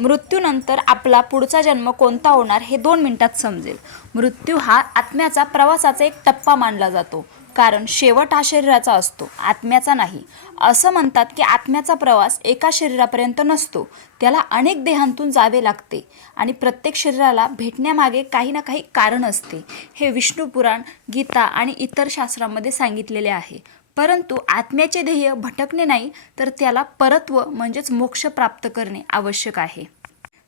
मृत्यूनंतर आपला पुढचा जन्म कोणता होणार हे 2 मिनिटात समजेल. मृत्यू हा आत्म्याचा प्रवासाचा एक टप्पा मानला जातो, कारण शेवट हा शरीराचा असतो, आत्म्याचा नाही. असं म्हणतात की आत्म्याचा प्रवास एका शरीरापर्यंत नसतो, त्याला अनेक देहांतून जावे लागते आणि प्रत्येक शरीराला भेटण्यामागे काही ना काही कारण असते. हे विष्णू पुराण, गीता आणि इतर शास्त्रांमध्ये सांगितलेले आहे. परंतु आत्म्याचे ध्येय भटकणे नाही, तर त्याला परत्व म्हणजेच मोक्ष प्राप्त करणे आवश्यक आहे.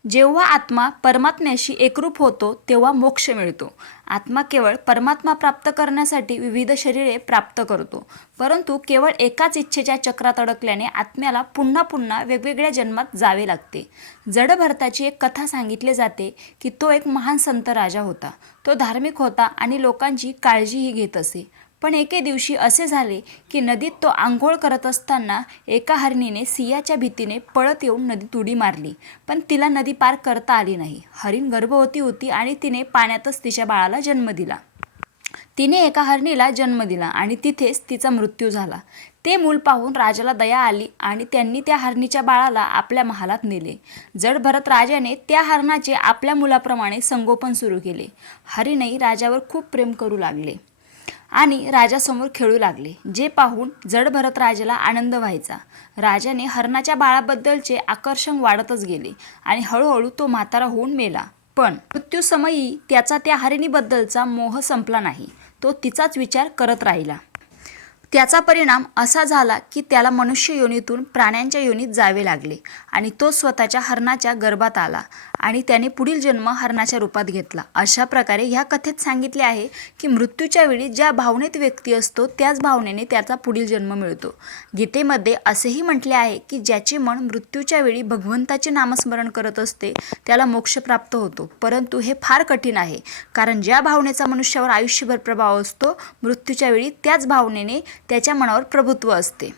जेव्हा आत्मा परमात्म्याशी एकरूप होतो तेव्हा मोक्ष मिळतो. आत्मा केवळ परमात्मा प्राप्त करण्यासाठी विविध शरीरे प्राप्त करतो, परंतु केवळ एकाच इच्छेच्या चक्रात अडकल्याने आत्म्याला पुन्हा पुन्हा वेगवेगळ्या जन्मात जावे लागते. जड भरताची एक कथा सांगितली जाते की तो एक महान संत राजा होता. तो धार्मिक होता आणि लोकांची काळजीही घेत असे. पण एके दिवशी असे झाले की नदीत तो आंघोळ करत असताना एका हरणीने सिंहाच्या भीतीने पळत येऊन नदीत उडी मारली, पण तिला नदी पार करता आली नाही. हरीण गर्भवती होती आणि तिने पाण्यातच तिच्या बाळाला जन्म दिला. तिने एका हरणीला जन्म दिला आणि तिथेच तिचा मृत्यू झाला. ते मूल पाहून राजाला दया आली आणि त्यांनी त्या हरणीच्या बाळाला आपल्या महालात नेले. जड भरत राजाने त्या हरणाचे आपल्या मुलाप्रमाणे संगोपन सुरू केले. हरीणही राजावर खूप प्रेम करू लागले आणि राजासमोर खेळू लागले, जे पाहून जड भरत राजाला आनंद व्हायचा. राजाने हरणाच्या बाळाबद्दलचे आकर्षण वाढतच गेले आणि हळूहळू तो म्हातारा होऊन मेला. पण मृत्यूसमयी त्याचा त्या हरिणीबद्दलचा मोह संपला नाही. तो तिचाच विचार करत राहिला. त्याचा परिणाम असा झाला की त्याला मनुष्य योनीतून प्राण्यांच्या योनीत जावे लागले आणि तो स्वतःच्या हरणाच्या गर्भात आला आणि त्याने पुढील जन्म हरणाच्या रूपात घेतला. अशा प्रकारे ह्या कथेत सांगितले आहे की मृत्यूच्या वेळी ज्या भावनेत व्यक्ती असतो त्याच भावनेने त्याचा पुढील जन्म मिळतो. गीतेमध्ये असेही म्हटले आहे की ज्याचे मन मृत्यूच्या वेळी भगवंताचे नामस्मरण करत असते त्याला मोक्ष प्राप्त होतो. परंतु हे फार कठीण आहे, कारण ज्या भावनेचा मनुष्यावर आयुष्यभर प्रभाव असतो, मृत्यूच्या वेळी त्याच भावनेने त्याच्या मनावर प्रभुत्व असते.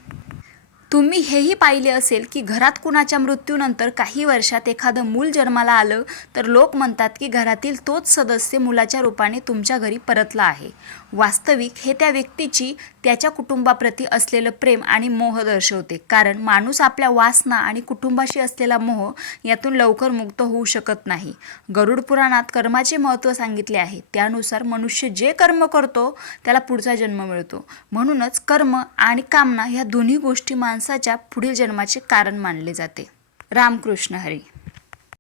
तुम्ही हेही पाहिले असेल की घरात कुणाच्या मृत्यूनंतर काही वर्षात एखादं मूल जन्माला आलं तर लोक म्हणतात की घरातील तोच सदस्य मुलाच्या रूपाने तुमच्या घरी परतला आहे. वास्तविक हे त्या व्यक्तीची त्याच्या कुटुंबाप्रती असलेलं प्रेम आणि मोह दर्शवते, कारण माणूस आपल्या वासना आणि कुटुंबाशी असलेला मोह यातून लवकर मुक्त होऊ शकत नाही. गरुड पुराणात कर्माचे महत्त्व सांगितले आहे. त्यानुसार मनुष्य जे कर्म करतो त्याला पुढचा जन्म मिळतो. म्हणूनच कर्म आणि कामना ह्या दोन्ही गोष्टी माणसाच्या पुढील जन्माचे कारण मानले जाते. रामकृष्ण हरी.